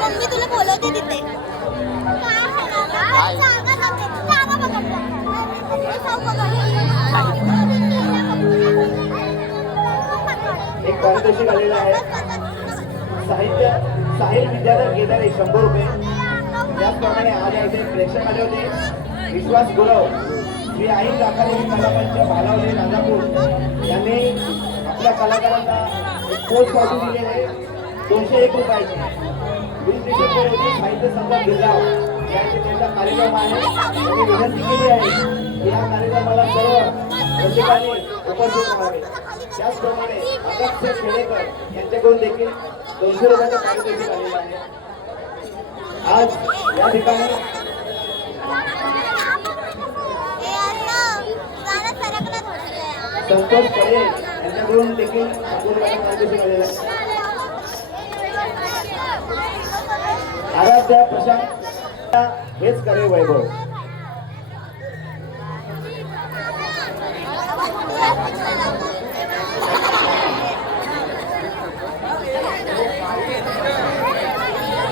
Mummy तुला बोलवते तिथे एक पारितोषिक आलेलं आहे. साहित्य साहिल विद्याधर गेदारे 100 रुपये. त्याचप्रमाणे आज इथे प्रेक्षक आले होते. विश्वास गुरव श्री आई दाखवलेली कलामंच भालावले राजापूर यांनी आपल्या कलाकारांना एक पोस्ट पाठवून दिलेले 201 रुपयाचे. 20 डिसेंबर रोजी साहित्य संघ गिरगाव यांचे त्यांचा कार्यक्रम आहे. त्यांनी विनंती केली आहे की या कार्यक्रमाला सर्व रसिकांनी उपस्थित राहावे. त्याचप्रमाणे अक्षय खेडेकर यांच्याकडून देखील 200 रुपयाचा पारितोषिक आलेला आहे. आज या ठिकाणी संतोष कडे यांच्याकडून देखील 100 रुपयाचा पारितोषिक आलेला आहे. आराध्या प्रशांत हेच करे वैभव.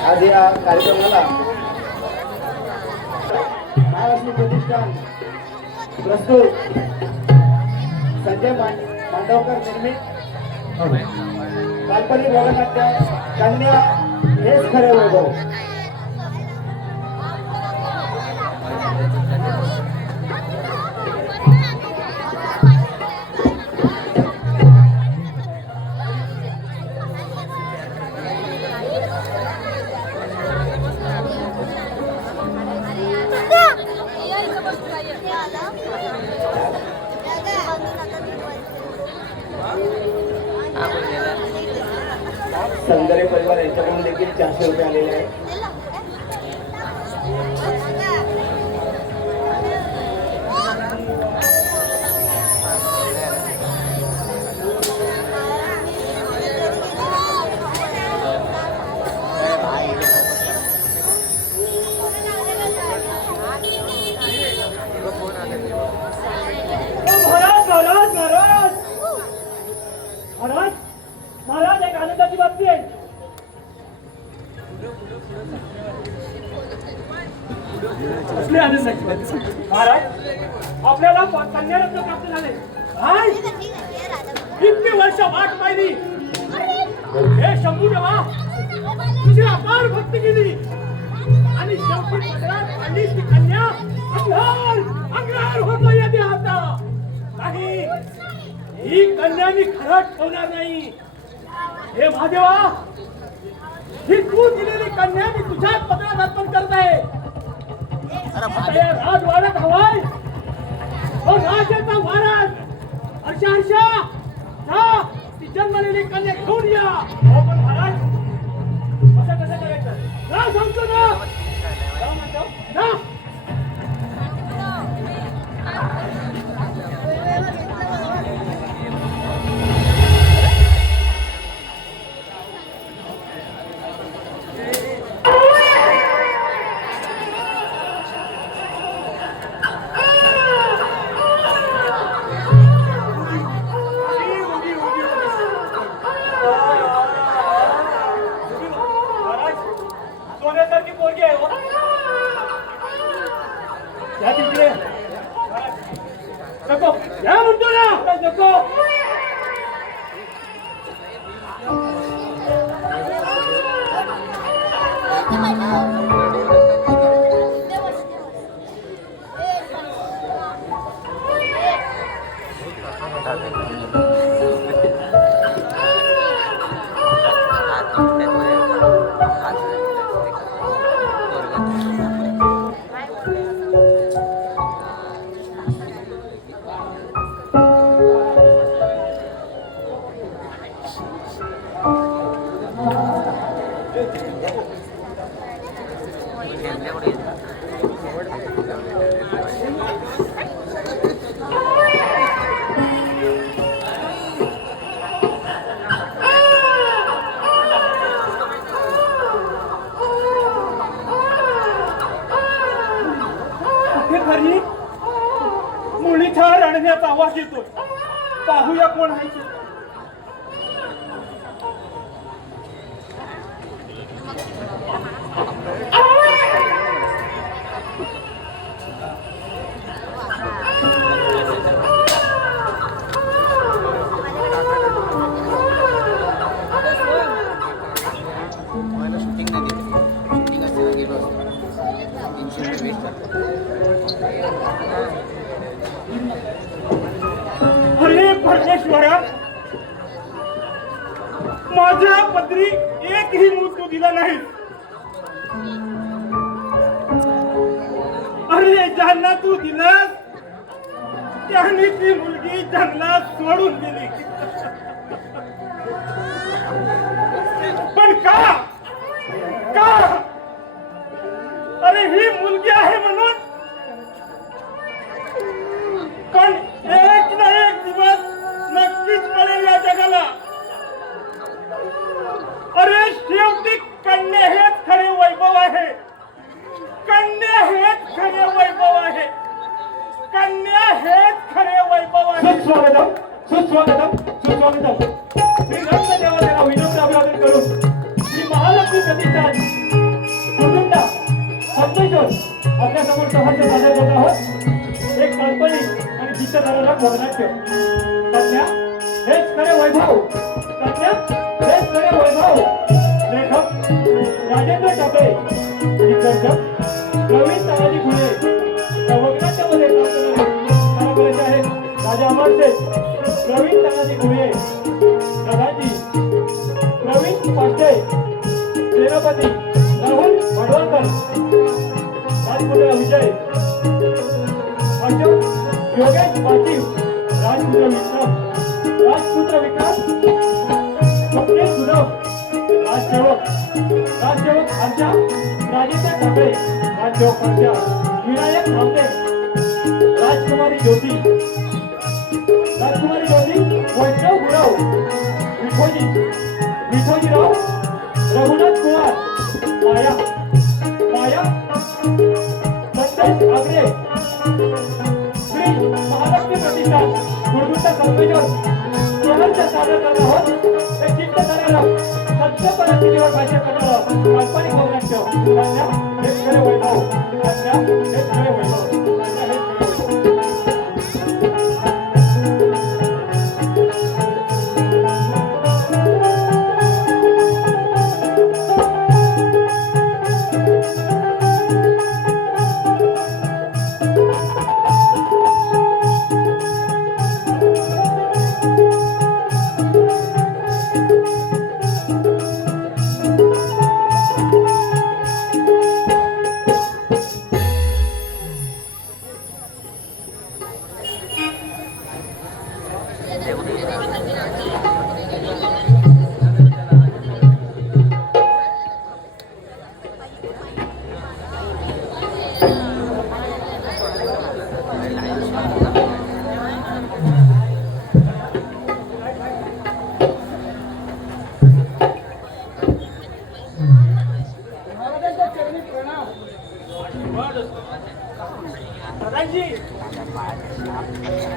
आज या कार्यक्रमाला महालक्ष्मी प्रतिष्ठान प्रस्तुत संजय मांडवकर निर्मित काल्पनिक भरतनाट्य कन्या हेच खरे वैभव. संदरे परिवार यांच्याकडून देखील 400 रुपये आलेले आहे. महाराज एक आनंदाची बातमी आहे. कसली आनंदाची बातमी महाराज? आपल्याला कन्यारत्न प्राप्त झाले. इतकी वर्ष वाट पाहिली. हे शंभू देवा तुझी अपार भक्ती केली आणि शेवटी पदरात आली ती कन्या अंगार होतो या देहाचा. नाही, ही कन्या मी खरंच ठेवणार नाही. हे महादेवा, ही तू दिलेली कन्या मी तुझ्याच पदरात अर्पण करत आहे. राजवाड्यात हवाय राजाचा वारस हर्षा ती जन्मलेली कन्या घेऊन या. हो पण महाराज असं कसं करायचं? ना सांगतो ना म्हणतो ना. नको या म्हणतो ना नको. कुठे घरी मुलीचा रडण्याचा आवाज येतोय. पाहूया कोण आहे ते. शूटिंग नाही शूटिंग असताना गेलो असतो 300 रुपये वेस्ट करतो. अरे परमेश्वरा, माझ्या पदरी एकही मूल तू दिला नाही. अरे ज्यांना तू दिलास त्यांनी ती मुलगी जंगलात सोडून गेली. पण का का अरे ही मुलगी आहे म्हणून. पण एक ना एक दिवस नक्कीच कळेल या जगाला. अरे शेवटी कन्या हेच खरे वैभव आहे. कन्या हेच खरे वैभव आहे. कन्या हेच खरे वैभव आहे. सुस्वागतम सुस्वागतम सुस्वागतम. श्री रत्नदेवाला विनम्र अभिवादन करून श्री महालक्ष्मी प्रतिष्ठान कुटुंबा संदेश्वर आपल्या समोर सभाचे सादर करत आहोत. एक काल्पनिक आणि चित्रधाराला मोहनाट्य. कन्या हेच खरे वैभव. कन्या हेच खरे वैभव. लेखक राजेंद्र टाकळे. दिग्दर्शक प्रवीण तानाजी घुले. वगनाट्यामध्ये काम करणारे आहेत राजा अमरशेठ, प्रवीण तानाजी घुले, प्रधानजी प्रवीण पांडे, सेनापती राहुल भडवलकर, राजपुत्र विजय, अशोक योगेश पाटील, राजपुत्र विकास, स्वप्नेश गुरव, राजसेवक आमच्या राजेंद्र ठाकरे, राजसेवक आमच्या विनायक रामटे, राजकुमारी ज्योती, वैष्णव गुरव, विठोजीराव, रघुनाथ कुमार, माया संदेश आगरे. श्री महालक्ष्मी प्रतिष्ठान गुरुदत्त कल्पेश्वर सहर्ष सादर करत आहोत. एक चित्तधाराला सत्य परिस्थितीवर भाष्य करणारं काल्पनिक वगनाट्य. कन्या हेच खरे वैभव. कन्या हेच खरे वैभव. कन्या हेच खरे वैभव.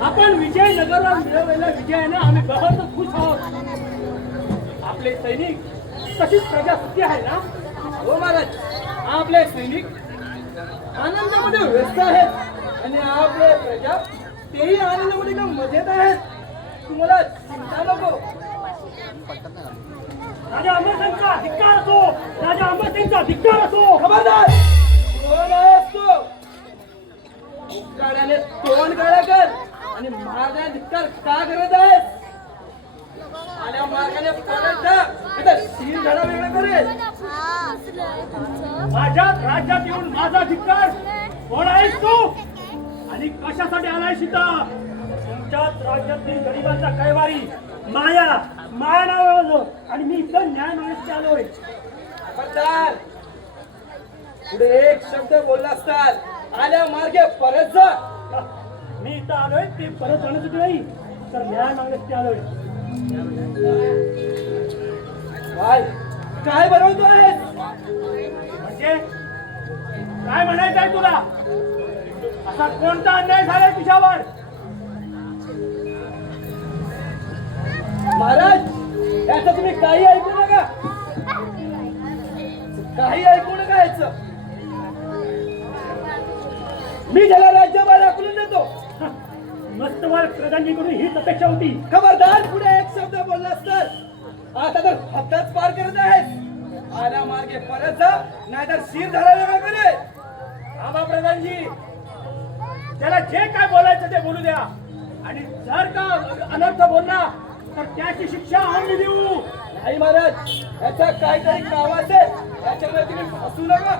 आपण विजयनगरला मिळवलेल्या विजयाने आम्ही बहुत खुश आहोत. आपले सैनिक तशीच प्रजा सुखी आहे ना. हो महाराज, आपले सैनिक आनंदामध्ये व्यस्त आहेत आणि आपले प्रजा तेही आनंदामध्ये एकदम मजेत आहेत. तुम्हाला चिंता नको. राजा अमरसिंगचा धिक्कार असो. राजा अमरसिंगचा धिक्कार असो. खबरदार. कोण आहेस तू? गाड्याने तोंड काळा कर आणि मारण्या धिक्कार का करत आहेस? आल्या मार्गाने परत शील धडा वेगळा करेल. माझ्या राज्यात येऊन माझा धिक्कार. कोण आहेस तू आणि कशासाठी आलाय सीता? तुमच्याच राज्यातील गरिबांचा कैवारी माया नाव आणि मी इथं न्याय मागितले आलोय. पुढे एक शब्द बोलला असतात आल्या मार्गे परत जा. मी इथं आलोय ते परत जाण्यासाठी नाही तर न्याय मागण्यासाठी आलोय. काय काय बनवतो आहेस म्हणजे काय म्हणायचं आहे तुला? असा कोणता अन्याय झालाय तुझ्यावर? महाराज याचं तुम्ही काही ऐकू नका, काही ऐकू नका याचं. मी ज्याला राज्यभार आकलून देतो मस्त मला प्रधानजीकडून हीच अपेक्षा होती. खबरदार पुढे एक शब्द बोललास तर आता तर हद्दच पार करत आहेस. आल्या मार्गे परत जा नाहीतर शिर धरायला वेगळं करे. आबा प्रधानजी त्याला जे काय बोलायचं ते बोलू द्या आणि जर का अनर्थ बोलला तर त्याची शिक्षा आम्ही देऊ. नाही महाराज याचा काहीतरी काव असेल त्याच्यामुळे तुम्ही फसू नका.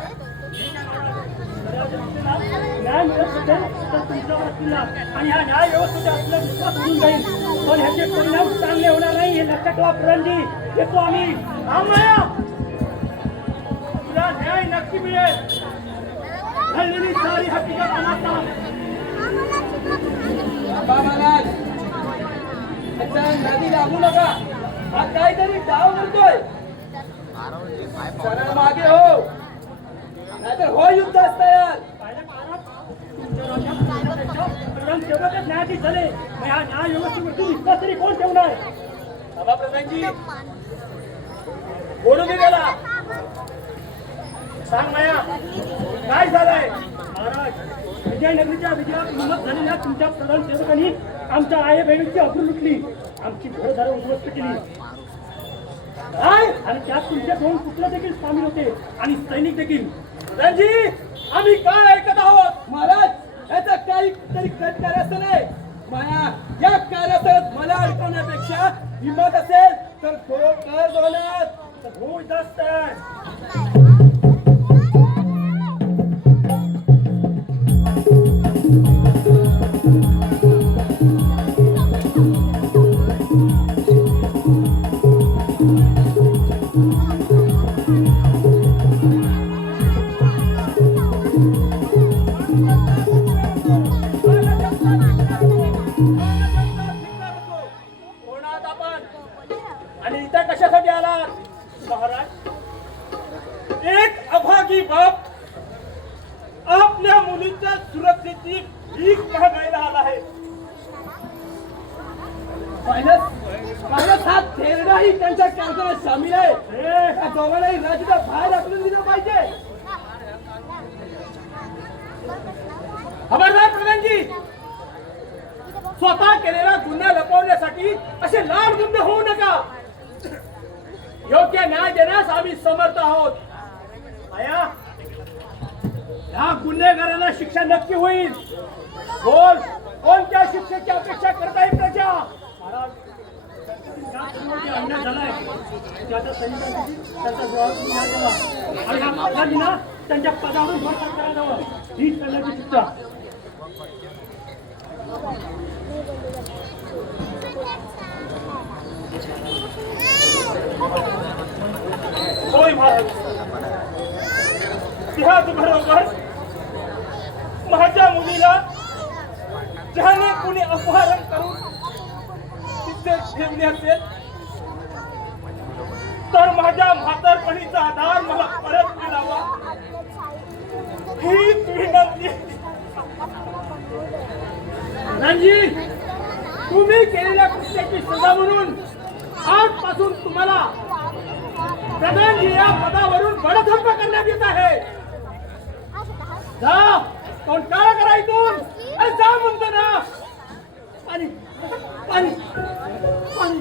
न्याय मिळत असेल तर तुमच्यावर असतील आणि ह्या न्याय व्यवस्थेचा आपला विश्वास होऊन जाईल पण ह्याचे परिणाम चांगले होणार नाही हे लक्षात ठेवा. प्रधानजी येतो आम्ही. रामया तुला न्याय नक्की मिळेल. घडलेली सारी हकीकत अनाथ महाराज नदी लागू नका. हा काहीतरी डाव करतोय. सरळ मागे हो नाहीतर हो युद्ध असतं यार. न्यायाधीश झाले न्याय व्यवस्थेवरती विश्वास तरी कोण ठेवणार? बाबा प्रधानजी बोलू दे त्याला. सांग माया काय झालंय? महाराज विजयनगरीच्या विजयात हिंमत झालेल्या तुमच्या प्रधान सेवकांनी आमच्या आई बहिणीची अब्रू लुटली, आमची घरदारं उद्ध्वस्त केली. काय आणि त्यात तुमचे 2 पुत्र देखील सामील होते आणि सैनिक देखील. प्रधानजी आम्ही काय ऐकत आहोत? महाराज याचा काही तरी कट करायचं नाही. माया या कार्यस्थळात मला अडकवण्यापेक्षा हिंमत असेल तर तो कर होणार तर होऊ जास्त. आणि इथे कशासाठी आला? महाराज एक अभागी बाप आपल्या मुलीच्या सुरक्षेची भीक मागायला आला आहे. हा थेरडाही त्यांच्या कारखान्यात सामील आहे. त्या दोघांनाही राज्याच्या बाहेर आकलून दिलं पाहिजे. खबरदार प्रधानजी स्वतः केलेला गुन्हा लपवण्यासाठी असे लाडगुंड होऊ नका. योग्य न्याय देण्यास आम्ही समर्थ आहोत. आया या गुन्हेगारांना शिक्षा नक्की होईल. बोल कोणत्या शिक्षेची अपेक्षा करत आहे प्रजा? महाराज अन्याय झालाय त्याचा सैनिकांसाठी त्यांचा जबाब न्याय द्यावा आणि हा अपराधींना त्यांच्या पदावरून बरखास्त करायला हीच करण्याची शिक्षा. होय महाराज त्याचबरोबर माझ्या मुलीला ज्याने कुणी अपहरण करून तिथे ठेवले असेल तर माझ्या म्हातारपणीचा आधार मला परत मिळावा हीच विनंती. रणजी तुम्ही केलेल्या कृत्याची सजा म्हणून आजपासून तुम्हाला प्रधानजी या पदावरून बडतर्फ करण्यात येत आहे. जा कोण काळा करा इथून आणि जा म्हणतो ना. पाणी पाणी पाणी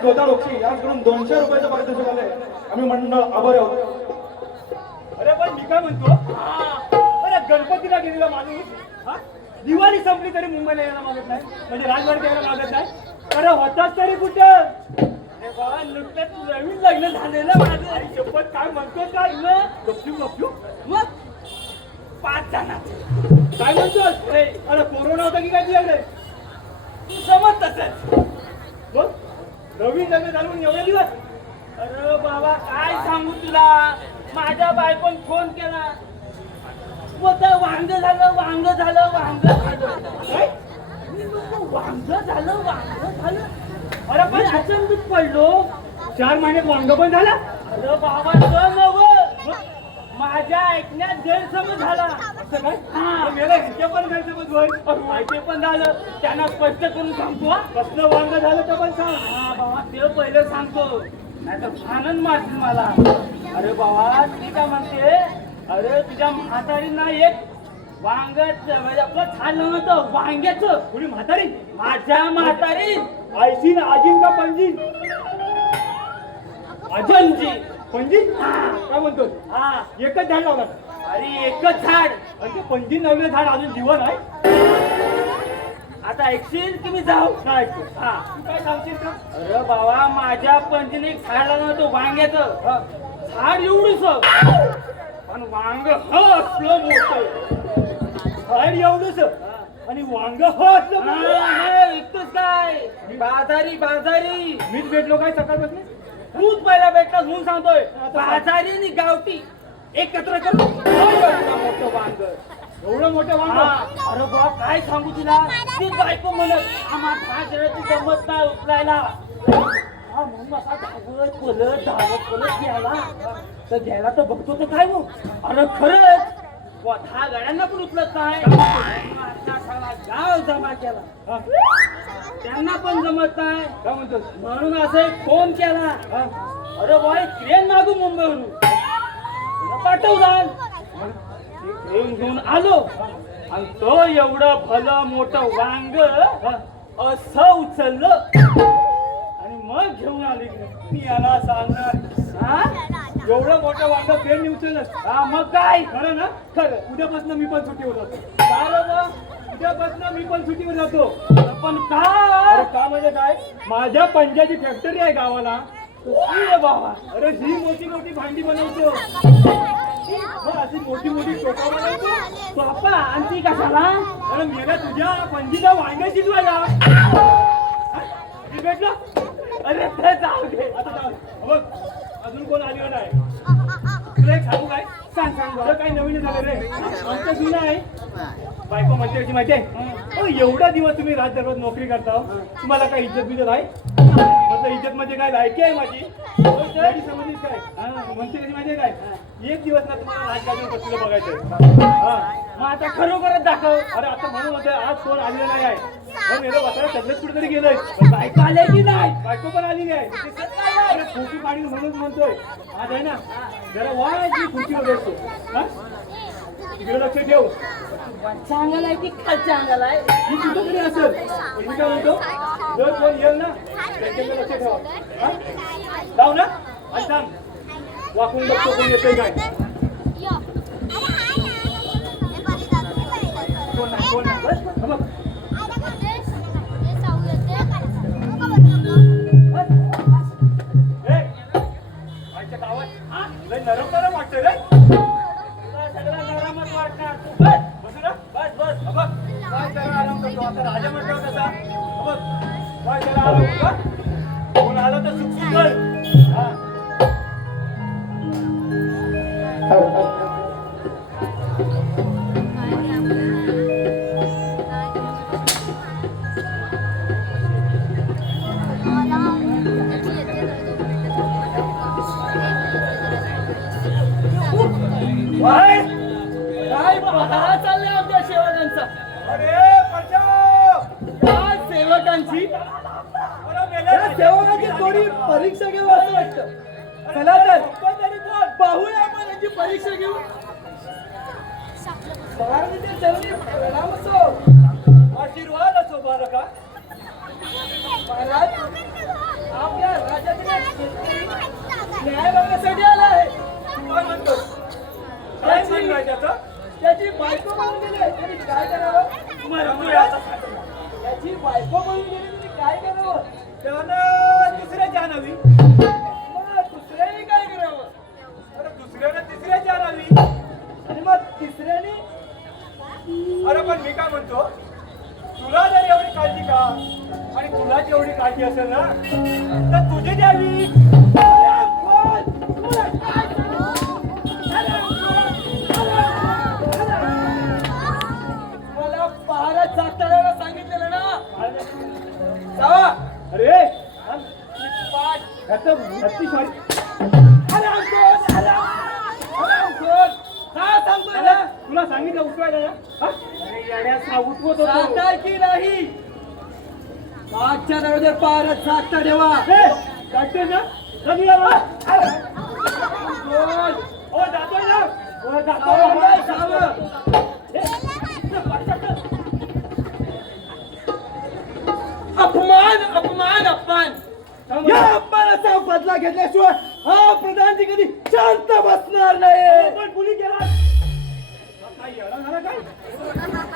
ह्याच गोदारोक्षी याचकडून 200 रुपयाचं पारितोषिक आलंय. आम्ही मंडळ आभारी आहोत. अरे पण मी काय म्हणतो, अरे गणपतीला गेलेला माणूस दिवाळी संपली तरी मुंबईला यायला मागत नाही, म्हणजे राजवाडीत यायला मागत नाही. अरे होताच तरी कुठं? अरे बाबा नुकतंच नवीन लग्न झालेलं माझं. आई शपथ काय म्हणतो काय न गपचूप मग 5 जणांचं काय म्हणतोस? अरे कोरोना होता की काय तुझ्याकडे? तू समज तसंच. मग नवीन लग्न झालं म्हणून एवढे दिवस? अरे बाबा काय सांगू तुला, माझ्या बायकोन फोन केला, वांग झालं वांग झालं वांग झालं. मी म्हणतो वांग झालं. अरे पण अचानक पडलो 4 महिन्यात वांग पण झाला. अरे बाबा नव माझ्या ऐकण्यात गैरसमज झाला. असं काय? हे पण गैरसमज होईल. ते पण झालं, त्यांना स्पष्ट करून सांगतो. कसलं वांग झालं तर पण सांग. हा बाबा ते पहिलं सांगतो, नाही तर आनंद मारतील मला. अरे बाबा ती काय म्हणते, अरे तुझ्या म्हातारींना एक वांग्याचं म्हणजे आपलं झालं नव्हतं वांग्याचं. कुणी म्हातारी? माझ्या म्हातारी. आयसीन आजीन का पंजीन? अजनजी. पंजीन? काय म्हणतो? हा एकच झाड लावलं. अरे एकच झाड आणि ते पंजीन लावलेलं झाड अजून जीवन आहे. आता ऐकशील की मी जाऊ? काय ऐकतो? हा तू काय सांगशील का? अरे बाबा माझ्या पंजीने एक झाड लावलं नव्हतं वांग्याचं. झाड एवढंच पण वांग असलं मोठं. झाड एवढंच आणि वांग इतकंच काय? बाजारी मीच भेटलो काय सकाळपासून? तूच पहिला भेटलास म्हणून सांगतोय. बाजारी आणि गावठी एकत्र करून मोठं वांग. एवढं मोठं वांग? अरे बा काय सांगू तुला, ती बायको म्हणत आम्हाला जमत नाही उचलायला. म्हणून असा धावत पलत घ्यायला तर घ्यायला तर बघतो तर काय मग. अरे खरंच 10 गाड्यांना पण उचलत नाही. गाव जमा केला, त्यांना पण जमत नाही. काय म्हणतो म्हणून असं एक फोन केला. अरे बाय ट्रेन मागू मुंबईवरून पाठवला. ट्रेन घेऊन आलो आणि तो एवढं भलं मोठं वांग असं उचललं आणि मग घेऊन आले. मी याला सांगणार एवढं मोठं वांग ट्रेन उचललं. हा मग काय? खरं ना? खरं. उद्यापासून मी पण सुट्टीवर जातो. काय? उद्यापासून मी पण सुट्टीवर जातो. पण का म्हणजे काय? माझ्या पंजाची फॅक्टरी आहे गावाला. बाबा अरे ही मोठी मोठी भांडी बनवतो. अशी मोठी मोठी टोपा बनवतो. टोपा आणि ती कशाला? अरे मेला तुझ्या पंजीला वांग शिजवायला भेटलं. अरे ते जाऊ दे आता. जाऊ बघ अजून कोण आली नाही. तुला एक सांगू काय? सांग बरं काही नवीन झालं रे. आमचं जुनं आहे. बायको म्हणते कशी माहिती आहे, एवढा दिवस तुम्ही रात दररोज नोकरी करता, तुम्हाला काय इज्जत बिजत आहे? म्हटलं इज्जत म्हणजे काय लायकी आहे माझी? समजलीस काय? म्हणते कशी माहिती आहे काय, एक दिवस ना तुम्हाला राजकारणात बसलेलं बघायचं. मग आता खरोखरच दाखव. अरे आता म्हणून होतं आज कोण आलेलं नाही आहे. मग मेलो बघा सगळंच कुठेतरी गेलंय. बायको आले की नाही? बायको पण आलेली आहे. अरे खोकी पाणी म्हणून म्हणतोय आज आहे ना, जरा वाढ खुर्चीवर बसतो. तिकडे लक्ष ठेव. चांगला आहे की खालच्या अंगाला आहे ही कुठं तरी असेल. मी काय म्हणतो, जर कोण येईल ना त्याच्याकडे लक्ष ठेवा. जाऊ ना आज सांग वाकून बघतो कोण येतोय काय. कोण नाही कोण नाही बघ. गावात लय नरम नरम वाटतंय रे. सगळं नरमच वाटणार. तू बस बस ना बस बस. बघ काय जरा आराम करतो. आता राजा म्हटलं कसा बघ काय जरा आराम कर. कोण आलं तर सुखी कर. काय बघा चाललंय आमच्या सेवकांचा. अरे काय सेवकांची सेवकांची थोडी परीक्षा घेऊ असं वाटतं. चला तर पाहूया आपण यांची परीक्षा घेऊ. आशीर्वाद असो बालका. महाराज आपल्या राज्यातील एक शेतकरी न्याय मागण्यासाठी आला आहे. काय म्हणतो? काय म्हणणं आहे त्याचं? त्याची बायको म्हणून गेली त्यांनी काय करावं? त्याची बायको म्हणून गेली त्यांनी काय करावं? त्यानं दुसऱ्याची आणावी. मग दुसऱ्याने काय करावं? अरे दुसऱ्यानं तिसऱ्याची आणावी. आणि मग तिसऱ्याने अरे पण मी काय म्हणतो, तुला जर एवढी काळजी का आणि तुला जेवढी काळजी असेल ना तर तुझी द्यावी. मला पहारा चाकटाला सांगितलेलं ना जावा. अरे तुला सांगितलं उठवायला उठवत होता की नाही? आजच्या दरवाज्यावर पहारा चाकटा ठेवा. जातोय ना कधी जातोय ना अपमान अपमान अपमान. या अपमानाचा बदला घेतल्याशिवाय हा प्रधानजी कधी शांत बसणार नाही. पण कुणी केला काय येडा झाला काय?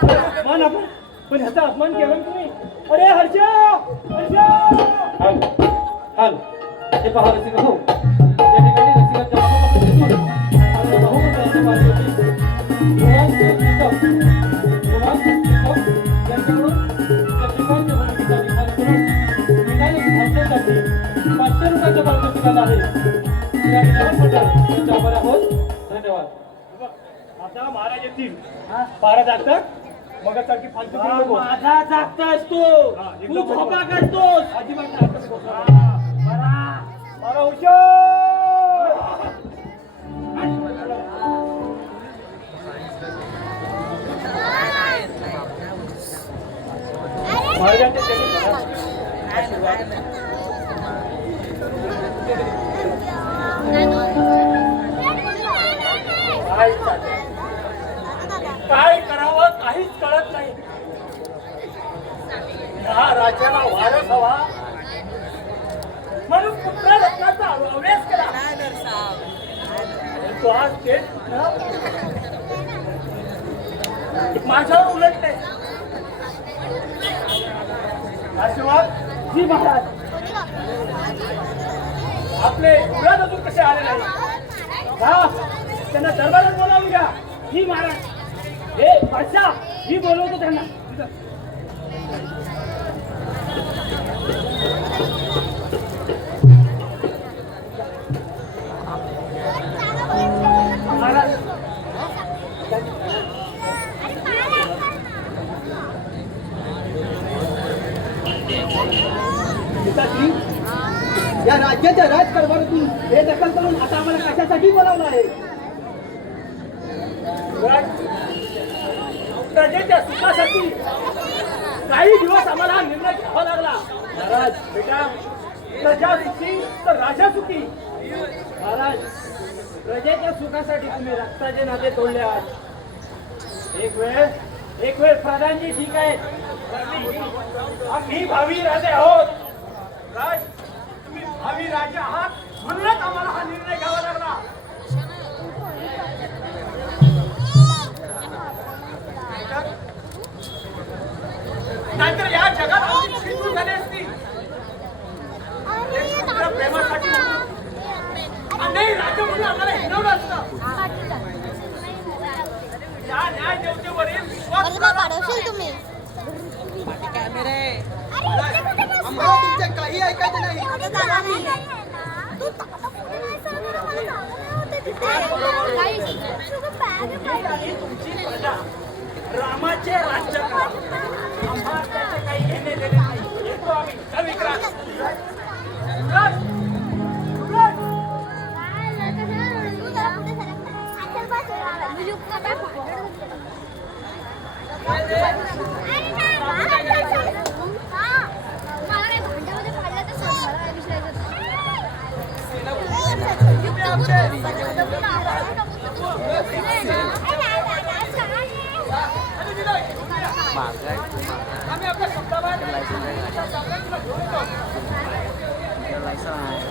अपमान आपण पण ह्याचा अपमान केला तुम्ही. अरे हर्षा हर्षा हाल हे पहा रसिक हो, या ठिकाणी रसिकांच्या मागोमाग दिसून आणि बहुमताच्या मार्गावरती यांच्याकडून त्या पिकांच्या भूमिकेचा निकाल करून विनायक भाजण्यासाठी 500 रुपयाचं पारितोषिक आहे. या विधान मंडळ यांच्या आभार आहोत. धन्यवाद. आता महाराज येतील बारा जागतात मग सारखी फालतू नको. माझा जागतास तू झोपा काढतोस अजिबात मला हुशार. काय करावं काहीच कळत नाही. या राज्याला वारस हवा म्हणून पुत्र रत्नाचा अवेश केला. तो आज तेच माझ्यावर उलटते. आशीर्वाद जी महाराज आपले युवराज अजून कसे आले नाही का? त्यांना दरबारात बोलावून घ्या. ही महाराज हे बादशाह मी बोलवतो त्यांना. या राज्याच्या राजकारभारातून हे दखल करून आता आम्हाला कशासाठी बोलावलं आहे? प्रजेच्या सुखासाठी काही दिवस आम्हाला हा निर्णय घ्यावा लागला. महाराज बेटा प्रजा सुखी तर राजा सुखी. महाराज प्रजेच्या सुखासाठी तुम्ही रक्ताचे नाते तोडले आहात. एक वेळ प्रधानजी ठीक आहे, आम्ही भावी राजे आहोत. राज तुम्ही भावी राजे आहात म्हणूनच आम्हाला हा निर्णय घ्यावा लागला. नाहीतर या जगात आमची शिंदू झाली असती. प्रेमासाठी नाही राजा म्हणून आम्हाला हिंडवलं असतं. या न्याय देवतेवरील विश्वास पाडवशील तुम्ही. आम्हाला तुमच्या काही ऐकायचं नाही. तुमची प्रजा रामाचे राज्य करा. आम्हाला त्याचे काही घेणे देणे नाही. येतो आम्ही कविक्रांत. आम्ही आपल्या शब्दाबाहेर लायसन आहे.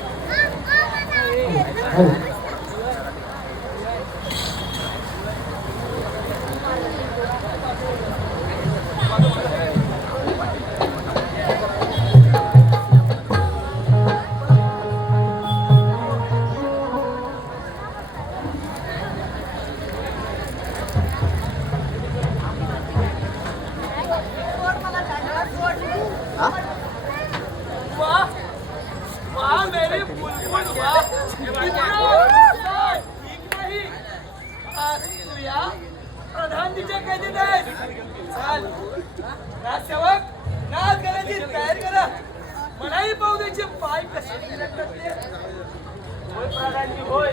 हा? वाह मेरी बुलबुल वाह ठीक नाही तू या प्रधान तिच्या कैदेत आहेस. चाल नाचसेवक नाच करायची तयारी करा. मलाही पाहू द्यायचे पाय कसे फिरकतात ते. होय प्रधानजी होय.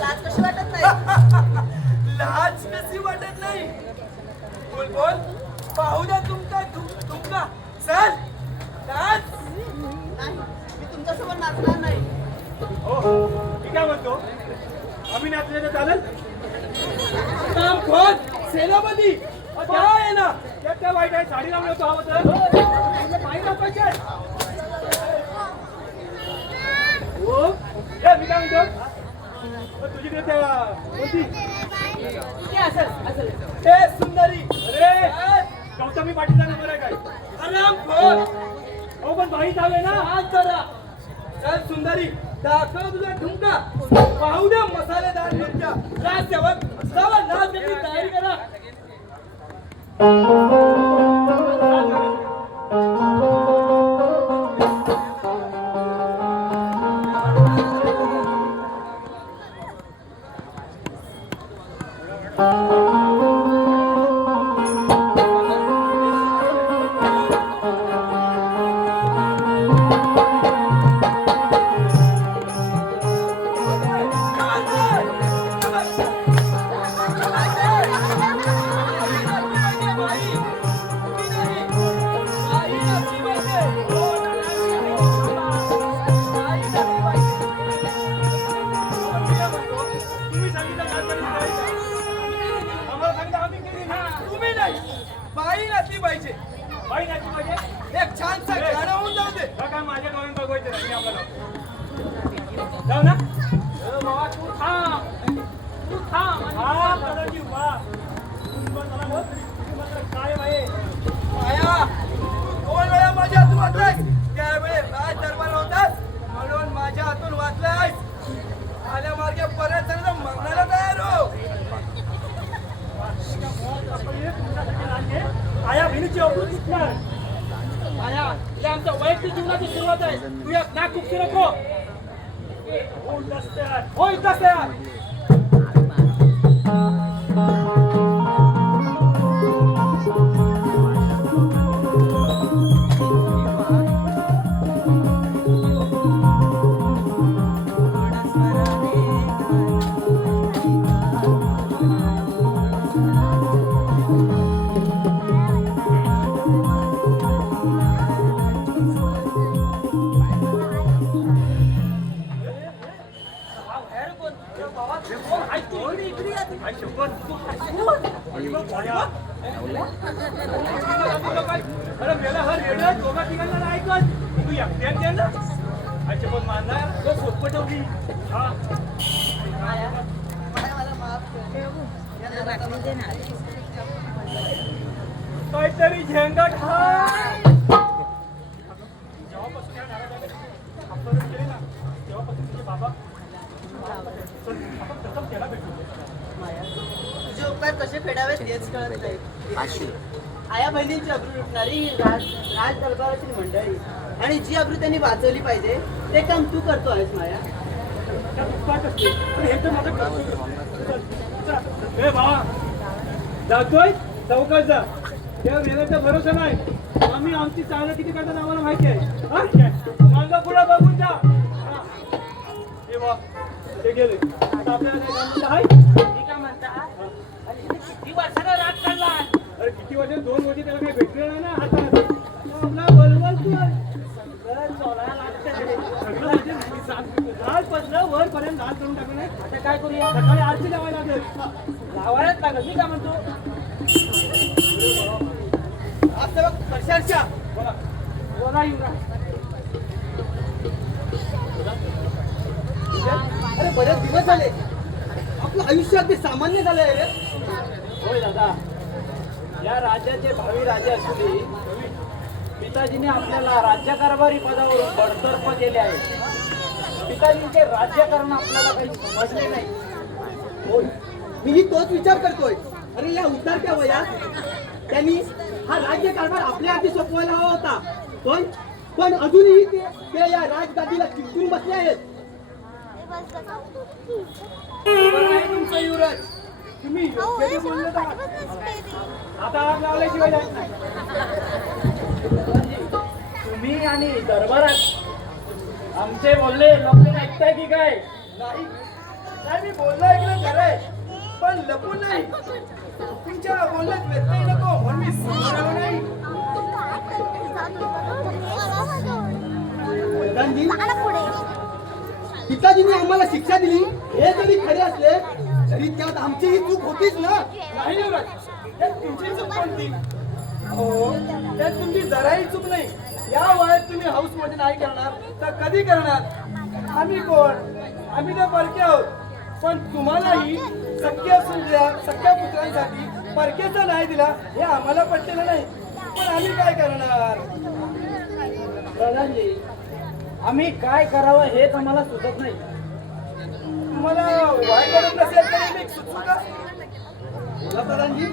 लाज कशी वाटत नाही? लाज कशी वाटत नाही? बुलबुल पाहू द्या तुमका चल नाच. नाही, मी तुमच्यासोबत नाचणार नाही. हो मी काय म्हणतो आम्ही नाचले तर चालेल. काम कोण सेनापती काय आहे ना त्या वाईट आहे साडी लावली होतो हवं तर पायी दाखवायचे. हो ए मी काय म्हणतो तुझीकडे त्या कोणती ए सुंदरी अरे गौतमी पाटीलचा नंबर आहे काय? आराम कोण हो पण बाई चालू ना आज जरा. चल सुंदरी दाखव तुझा ठुमका. पाहू द्या मसालेदार मिरच्या. नाचसेवक चला नाचण्याची तयारी करा. तुम्ही सांगितलं आम्हाला सांगितलं आम्ही केली ना. तुम्ही नाही बाई नाचली पाहिजे. बाई नाचली पाहिजे एक छानसा गाणं होऊन जाऊ दे. काय माझ्या डोळ्यात बघवायचं नाही आम्हाला. जाऊ ना बाबा तू थांब तू थांब. हा दादाजी वा काय बाई माया तू 2 वेळा माझ्या हातून वाचलाय. त्यावेळेस राज दरबार होतास म्हणून माझ्या हातून वाचलाय. आल्या मार्गे परत जर मरणाला तयार हो. आया बहिणीची अवृत्ती सुटणार. आया हे आमच्या वैयक्तिक जीवनाची सुरुवात आहे. तू या नाक कुपशी नको. हो इथलाच तयार. अरे मेला हर रेडिओ दोघा ठिकाणी ऐकत तू एकट्याने दे ना. अच्छा पण मानणार सोपं ठेवली. हा काहीतरी झेंगट हा. जेव्हापासून या नाराज आपण केले ना तेव्हापासून तुझे बाबा आपण प्रथम त्याला भेटलो. तुझे उपकार कसे फेडावेत तेच कळत नाही. 500 आया बहिणींची अब्रू लुटणारी ही राज दरबारातील मंडळी आणि जी अब्रू त्यांनी वाचवली पाहिजे ते काम तू करतो आहेस माया. हे तर माझं ए बाबा जातोय चौकात जा. त्या मेल्याचा भरोसा नाही. आम्ही आमची चालना किती करतात आम्हाला माहिती आहे. मागं पुढं बघून जा. हे बघ ते गेले. आता आपल्याला काय काम आहे? मी काय म्हणता किती वर्षाला राज काढला. अरे किती वर्ष 2 वर्ष त्याला काही भेटले नाही ना. आता आपला बलबल तू लाल पसलं वर पर्यंत लाल करून टाकलं नाही. आता काय करूया. सकाळी आरती लावायला लागेल. लावायलाच लागत. मी काय म्हणतो आता बघ वर्षाच्या बोला बोला युवराज. अरे बरेच दिवस झाले आपलं आयुष्य अगदी सामान्य झालं आहे रे. होय दादा, या राज्याचे भावी राजे असू दे, पिताजीने आपल्याला राज्यकारभारी पदावरून बडतर्फ केले आहे. पिताजींचे राज्यकरण आपल्याला काही समजले नाही. होय, मीही तोच विचार करतोय. अरे या उतरत्या वयात त्यांनी हा राज्यकारभार आपल्या हाती सोपवायला हवा होता. पण अजूनही ते या राजगादीला चिकटून बसले आहेत. बरोबर आहे तुमचं युवराज. तुम्ही योग्य बोलले आहात. आता आग लावल्याशिवाय जात नाही. तुम्ही आणि दरबारात आमचे बोलले लपून ऐकताय की काय? नाही नाही, मी बोललो ऐकलं खरंय, पण लपून नाही. तुमच्या बोलण्यात व्यत्यय नको म्हणून मी समोर आलो नाही. प्रधानजी, पिताजींनी आम्हाला शिक्षा दिली हे जरी खरे असले तरी त्यात आमचीही चूक होतीच ना. नाही युवराज, त्यात तुमची चूक कोणती? हो, त्यात तुमची जराही चूक नाही. या वयात तुम्ही हाऊस मध्ये नाही करणार तर कधी करणार? आम्ही कोण? आम्ही तर परके आहोत. पण तुम्हालाही सख्या सुंदर सख्या पुत्रांसाठी परकेचा नाही दिला हे आम्हाला पटलेलं नाही. पण आम्ही काय करणार? प्रधानजी, आम्ही काय करावं हेच आम्हाला सुचत नाही. तुम्हाला वाईट वाटत नसेल तर मी सुचू का? बोला प्रधानजी.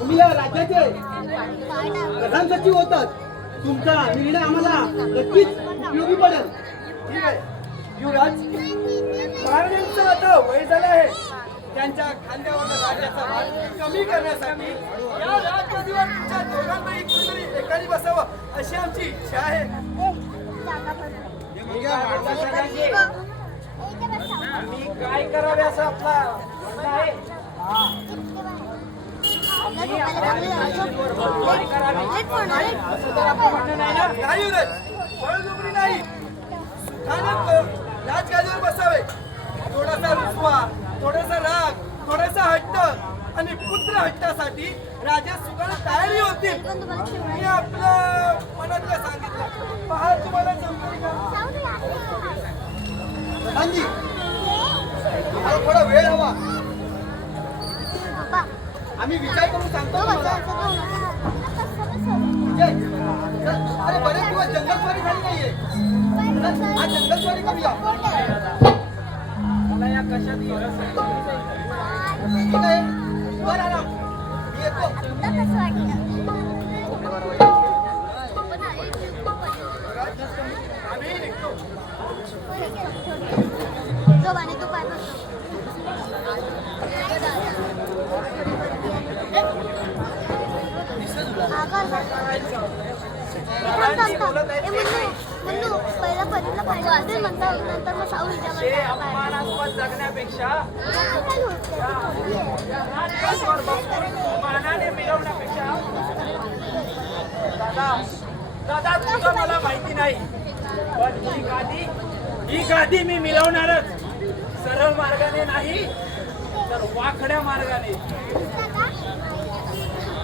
तुम्ही या राज्याचे प्रधान सचिव होतात. तुमचा निर्णय आम्हाला नक्कीच उपयोगी पडेल. ठीक आहे युवराज, महाराजांचं आता वय झालं आहे. त्यांच्या खांद्यावर राज्याचा भार कमी करण्यासाठी या राजगादीवर तुमच्या दोघांपैकी कुठेतरी एकाने बसावं अशी आमची इच्छा आहे. आम्ही काय करावे असं आपला म्हणणं आहे. आम्ही आपल्या आयुष्यावर बरोबरी करावी असं तर आपलं म्हणणं नाही ना. नाही युवराज, बळजबरी नाही. सुखाने राजगादीवर बसावे. थोडासा रुसवा, थोडासा राग, थोडासा हट्ट आणि पुत्र हट्टासाठी राजा सुखाने तयारी होतील. मी आपलं मनातलं सांगितलं. पहा तुम्हाला जमतंय का? प्रधानजी, आम्हाला थोडा वेळ हवा. आम्ही विचार करून सांगतो तुम्हाला. अरे बरेच दिवस जंगलस्वारी झाली नाहीये. आज जंगलस्वारी करूया. मला या कशात रस आहे. ठीक आहे, वर आराम. मी येतो. आम्ही निघतो. हे अपमानास्पद जगण्यापेक्षा राजकारणावर बसून मानाने मिळवण्यापेक्षा. दादा तुझं मला माहिती नाही, पण ही गादी मी मिळवणारच. सरळ मार्गाने नाही तर वाकड्या मार्गाने.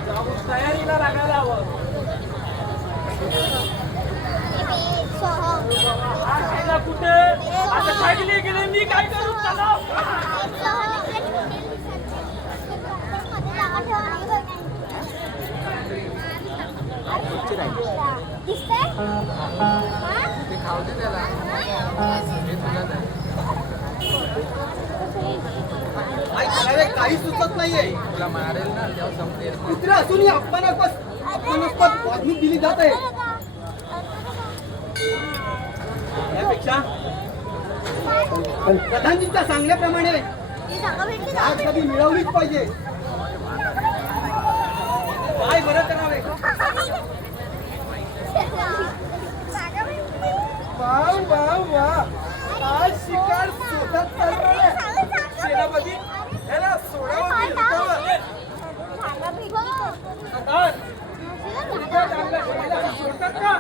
जाऊन तयारीला लागायला हवं. कुठे आता खायले गेले मी काय करू त्याला? काही सुचत नाहीये. कुत्रे असूनही अपमानास्पद वागणूक दिली जात आहे. यापेक्षा प्रधानजींच्या सांगण्याप्रमाणे आज कधी मिळवलीच पाहिजे. काय बरं करावे? वाव वाव वा, आज शिकार शोधत चाललोय. सेनापती ह्याला सोडावं की लुटावं? सरदार, तुमच्या चांगल्या शिकायला सोडतात का?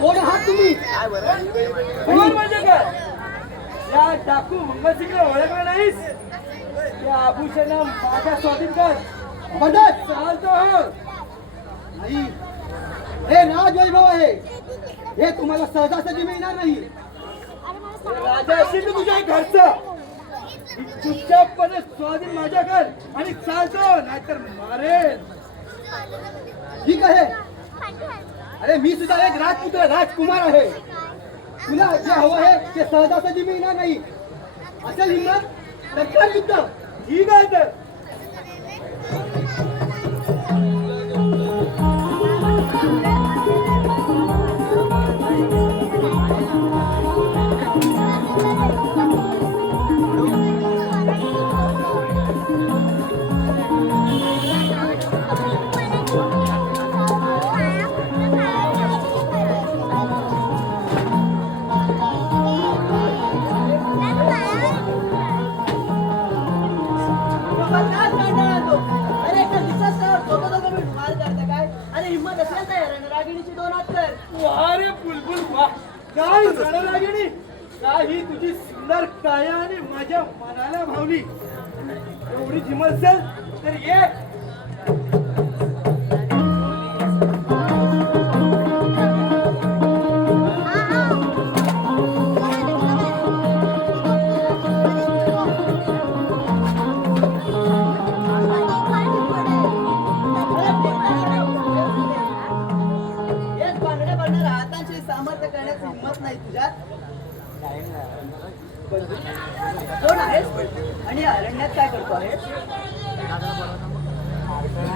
कोण आहात तुम्ही? कोण म्हणजे काय? या डाकू मंगलसिंगला ओळखलं नाहीस? ते आभूषण माझ्या स्वाधीन कर. मदत चालतो हो. नाही, हे राजवैभव आहे, हे तुम्हाला सहजासहजी मिळणार नाही. राजा असेल तर तुझ्या घरचं चुपचापपणे स्वाधीन माझ्या कर आणि चालतो, नाहीतर मारेल. ठीक आहे. अरे मी सुद्धा एक राजपुत्र राजकुमार आहे. तुला जे हवं आहे ते सहजासहजी मिळणार नाही. असेल हिंमत तर कर युद्ध. ठीक आहे तर. अरे एका दिवसात दोघं मिळून मार करता काय? अरे हिंमत असेल तर रणरागिणीची 2 हात कर. वा रे बुलबुल वा. काय रणरागिणी, काय ही तुझी सुंदर काया आणि माझ्या मनाला भावली. एवढी हिंमत असेल तर ये. हेच बांगड्या बनणाऱ्या हातांची सामर्थ्य करण्याची हिंमत नाही तुझ्यात. कोण आहेस आणि अरण्यात काय करतो आहेस?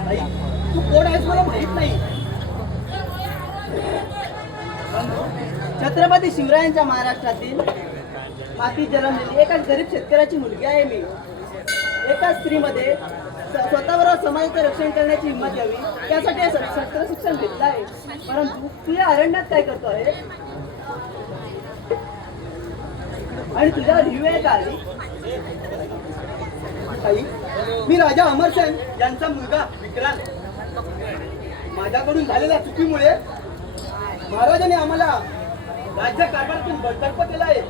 नाही, तू कोण आहेस मला माहित नाही. छत्रपती शिवरायांच्या महाराष्ट्रातील मातीत जन्मलेली एका गरीब शेतकऱ्याची मुलगी आहे मी. एका स्त्रीमध्ये स्वतःबरोबर समाजाचं रक्षण करण्याची हिंमत यावी त्यासाठी हे शस्त्र शिक्षण घेतलं आहे. परंतु तू या अरण्यात काय करतो आहे आणि तुझ्यावर ही वेळ का आली? आई, मी राजा अमरसेन यांचा मुलगा विक्रांत. माझ्याकडून झालेल्या चुकीमुळे महाराजांनी आम्हाला राज्य कारभारातून बडतर्फ केला आहे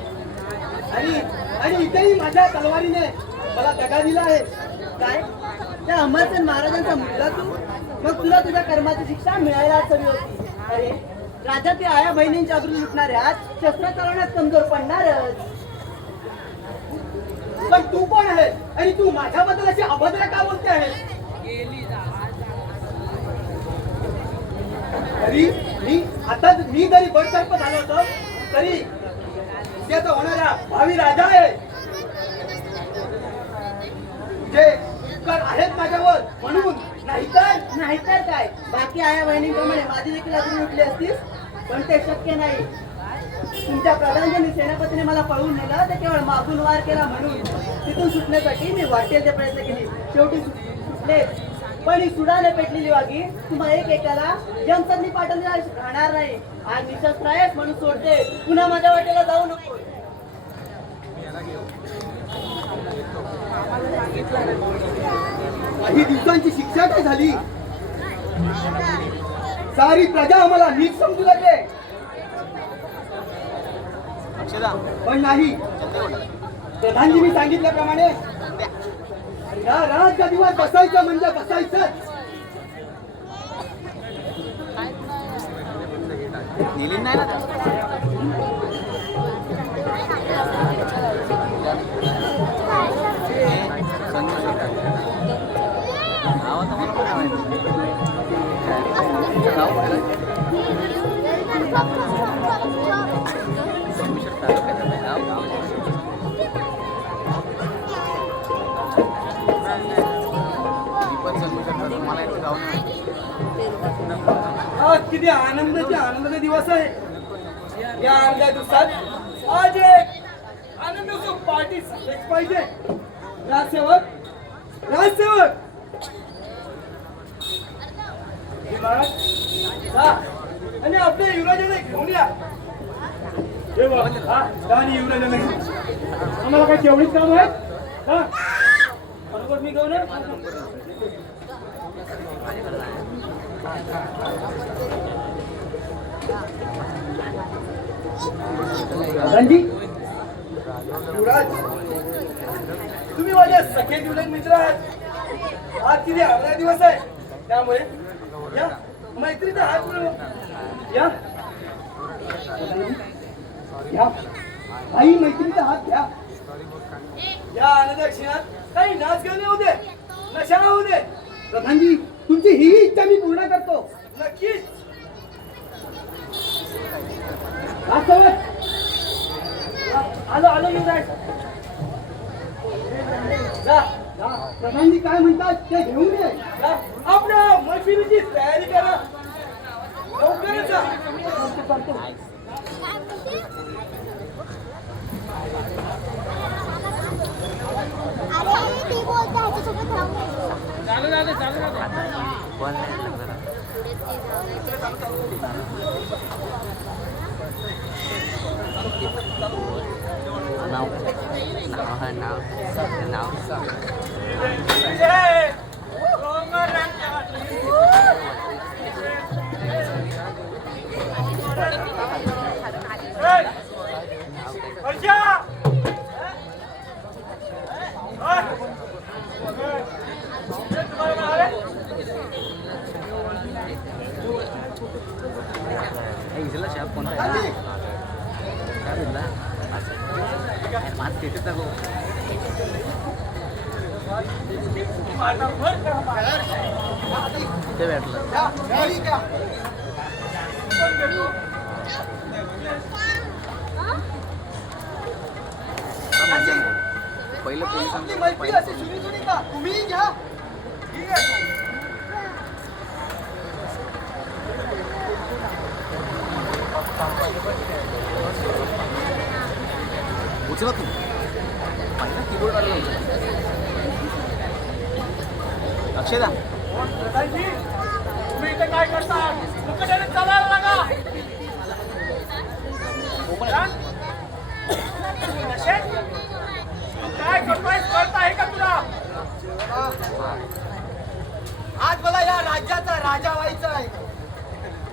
आणि इथेही माझ्या तलवारीने मला दगा दिला आहे. काय त्या अमरसेन महाराजांचा मुलगा तू? मग तुला तुझ्या कर्माची शिक्षा मिळायलाच हवी होती. अरे राज्यातील आया बहिणींची अब्रू लुटणाऱ्या शस्त्र चालवण्यात कमजोर पडणारच. पण तू कोण आहे आणि तू माझ्याबद्दल अशी अभद्र का बोलते आहे? मी जरी बडतर्फ झालो होतो तरी त्याचा होणारा भावी राजा आहे. जे उपकार आहेत माझ्यावर म्हणून, नाहीतर काय, बाकी आया बहिणींप्रमाणे माझी देखील अब्रू लुटली असतीस, पण ते शक्य नाही. तुमच्या प्रधानमंत्री सेनापतीने मला पळवून नेलं ते केवळ मागून वार केला म्हणून. तिथून सुटण्यासाठी मी वाटेल ते प्रयत्न केले, शेवटी सुटले. पण ही सुडाने पेटलेली वागी तुम्हा एकेकाला यमसंधी पाठवली राहणार नाही. आज निशस्त्र आहेस म्हणून सोडते, पुन्हा माझ्या वाटेला जाऊ नको. काही दिवसांची शिक्षा काय झाली? सारी प्रजा आम्हाला नीट समजू लागले. पण नाही, प्रधानजींनी सांगितल्याप्रमाणे या रातचा दिवस बसायचं म्हणजे बसायचंच. नेली नाही ना. आज किती आनंदाचे दिवस आहे. या अर्ध्या दिवसात आज एक आनंदाची पार्टी झालीच पाहिजे. राजसेवक आणि आपल्या युवराजाने घेऊन या. आणि युवराजाने आम्हाला काय तेवढीच काम आहे. बरोबर मी घेऊन रणजी, युवराज, तुम्ही माझ्या सखे जुलक मित्र आहात. आज किती आपला दिवस आहे, त्यामुळे या मैत्रीचा हात मिळवू. या घ्या आई मैत्रीचा हात घ्या. या आनंद क्षणात काही नाच गाणे होऊ दे, नशा होऊ दे. प्रधानजी, तुमची ही इच्छा मी पूर्ण करतो. नक्कीच. राजसवत, आलो आलो युवराज. जा जा, प्रधानजी काय म्हणतात ते घेऊन ये. जा. आपल्या मैफिलीची तयारी करा. लवकरच जा. अरे ती बोलते ह्याच्यासोबत राहू नये. पहिलं आपली मैत्री अशी सुनी सुनी का तुम्ही घ्या. ठीक आहे. उचला तू पहिला कीबोर्ड आला अक्षयदा. प्रधानजी, तुम्ही इथे काय करता? मुकट्याने चालायला लागा. नशे? काय करतोय कळत आहे का तुला? आज मला या राज्याचा राजा व्हायचं आहे.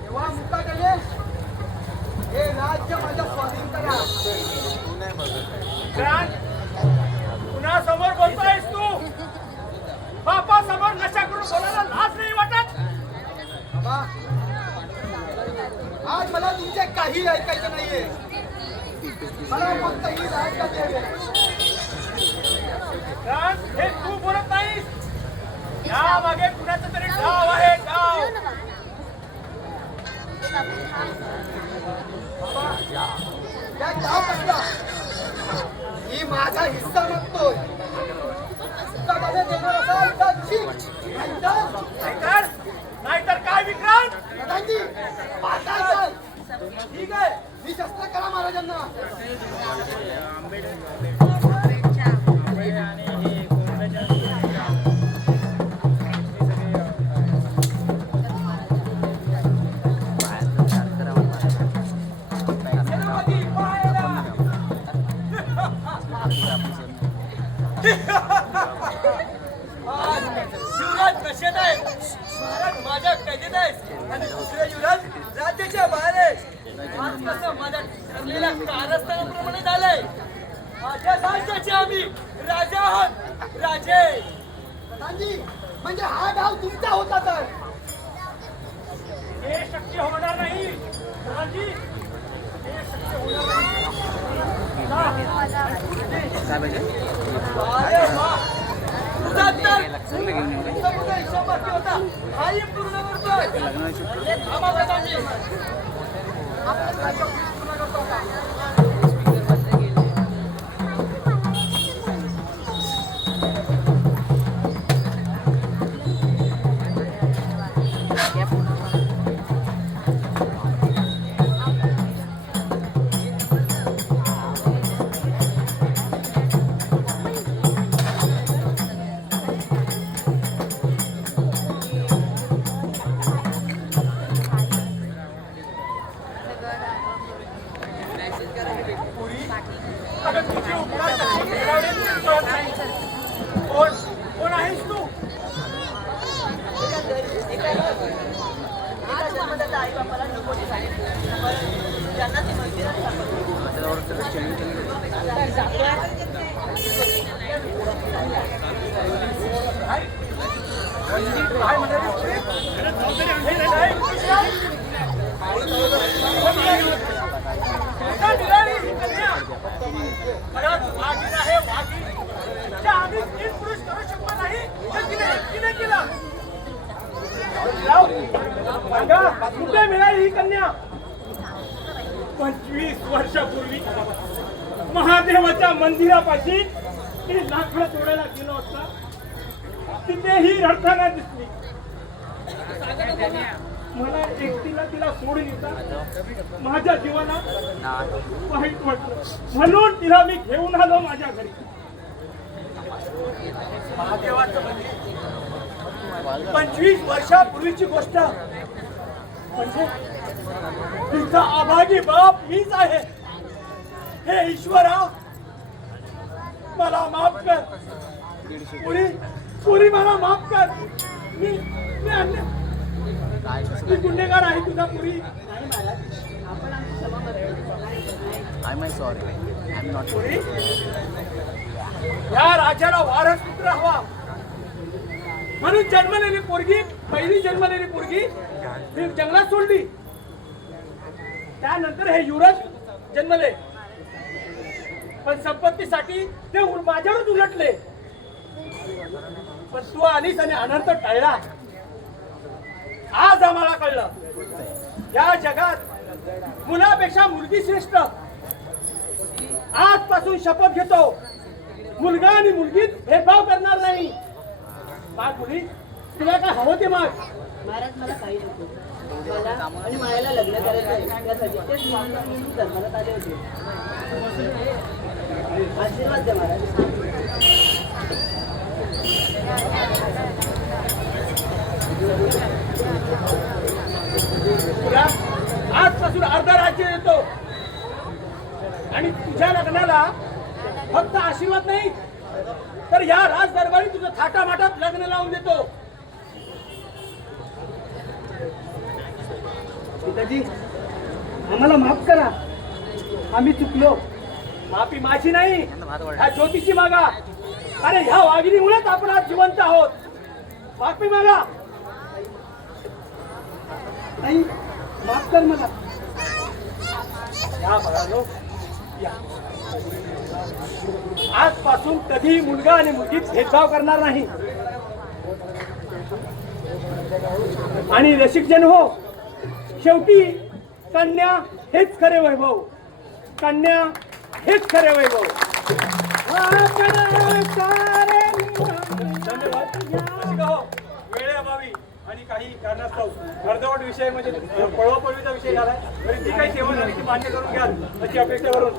तेव्हा मुकाट्याने हे राज्य माझ्या स्वाधीन करा. पुन्हा समोर बोलतोयस तू? बापा समोर नशा करून बोलायला लाज नाही वाटत? बाबा, आज मला तुमचे काही ऐकायचं नाहीये. मला फक्त ही राज्य द्यावे. हे तू बोलत नाहीस. या मागे कुणाचं तरी डाव आहे, डाव. त्या गाव कसला? ही माझा हिस्सा मागतोय. मुकाट्याने देणार असाल तर ठीक. नाहीतर नाहीतर काय विक्रांत? प्रधानजी, पाहताय. ठीक आहे. मी शस्त्र करा महाराजांना. युवराज कशात आहे? महाराज माझ्या कैदेत आहे आणि दुसरे युवराज राज्याच्या बाहेर आहे. आज कसं माझ्या ठरलेल्या कारस्थानाप्रमाणे झालंय. माझ्या राज्याचे आम्ही राजा आहोत, राजे. प्रधानजी, म्हणजे हा डाव तुमचा होता तर? हे शक्य होणार नाही. प्रधानजी, हे शक्य होणार नाही. अरे वा. तुझा तर तुझा हिशोब बाकी होता. हाही पूर्ण करतोय. थांबा प्रधानजी. आपण राज्य पूर्ण करतो का? अगं तुझी उपकार कशी फेडावे ते कळत नाही. कोण आहेस तू? एका जन्मदाता आई बापाला नको ते सांगितलं. त्यांना ते मंदिरात सापडलं. कुठे मिळाली ही कन्या? 25 वर्षापूर्वी महादेवाच्या मंदिरापाशी ती लाकडं तोडायला गेलो असता तिथेही रडताना दिसली. मला एकटीला तिला सोडून येता माझ्या जीवाला वाईट वाटलं, म्हणून तिला मी घेऊन आलो माझ्या घरी. महादेवाचं मंदिर 25 वर्षापूर्वीची गोष्ट म्हणजे तिचा अभागी बाप मीच आहे. हे ईश्वरा मला माफ कर, पुरी मला माफ कर. मी गुन्हेगार आहे तुझा पुरी. नाही महाराज, आपण आमची क्षमा करा. I am sorry, I am not पुरी, या राजाला वारस पुत्र हवा म्हणून जन्मलेली पोरगी, पहिली जन्मलेली पोरगी मी जंगलात सोडली. त्यानंतर हे युवराज जन्मले, पण संपत्तीसाठी ते माझ्यावरच उलटले. पण तू आलीस आणि अनंत टळला. आज आम्हाला कळलं या जगात मुलापेक्षा मुलगी श्रेष्ठ. आजपासून शपथ घेतो, मुलगा आणि मुलगीत भेदभाव करणार नाही. माग मुली, तुला काय हवं ते माग. महाराज मला काही नको. मला आणि मायाला लग्न करायचं आहे, त्यासाठी तेच म्हणून जन्माला आले होते. आशीर्वाद द्या महाराज. तुला आजपासून अर्ध राज्य देतो आणि तुझ्या लग्नाला फक्त आशीर्वाद नाही तर या राज दरबारी तुझं थाटामाटात लग्न लावून देतो. पिताजी, आम्हाला माफ करा, आम्ही चुकलो. माफी माझी नाही, ह्या ज्योतीची मागा. अरे ह्या वाघिणीमुळेच आपण आज जिवंत आहोत. माफी मागा. आई, माफ कर मला. या बघालो, या. आजपासून कधी मुलगा आणि मुलगीत भेदभाव करणार नाही. आणि रसिकजन हो, शेवटी कन्या हेच खरे वैभव. कन्या हेच खरे वैभव. धन्यवाद. रसिका हो, वेळेअभावी आणि काही कारणास्तव अर्धवट विषय म्हणजे पळवापळवीचा विषय झालाय. तरी जी काही सेवा झाली ती मान्य करून घ्याल अशी अपेक्षा करून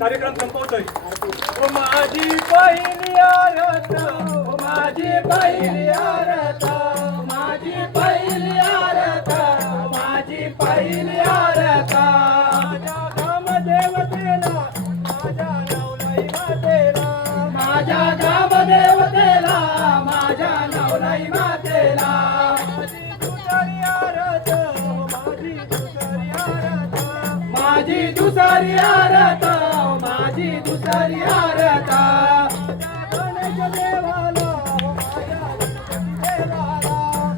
कार्यक्रम संपवतोय. ओ माझी पहिली आरत, ओ माझी पहिली आरत, माझी पहिली आरत, माझी पहिली आरत. माझ्या ग्रामदेवतेला, माझ्या नवलाई मातेला, माझ्या ग्रामदेवतेला, माझ्या नवलाई मातेला. माझी दुसरी आरत, माझी दुसरी आरत, माझी दुसरी आरत, माझी दुसरी आरत.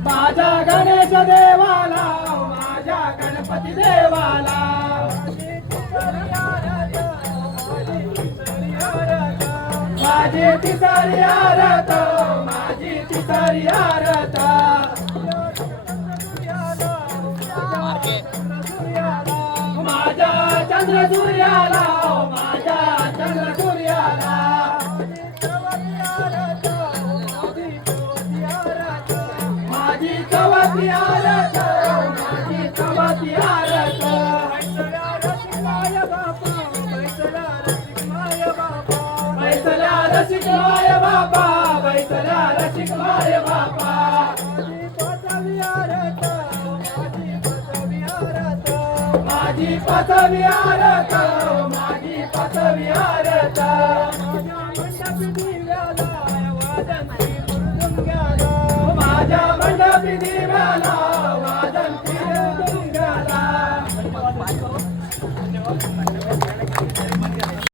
माझ्या गणेश देवाला, माझ्या गणपती देवाला. माझी तिसरी आरत, माझी तिसरी आरत. माझ्या चंद्र सूर्याला, माझ्या चंद्र सूर्याला. माझी कवती आरत, माझी कवती आरत. बैसल्या रसिक माय बापा, बैसल्या रसिक माय बापा. माझी पाचवी आरत, माझी पाचवी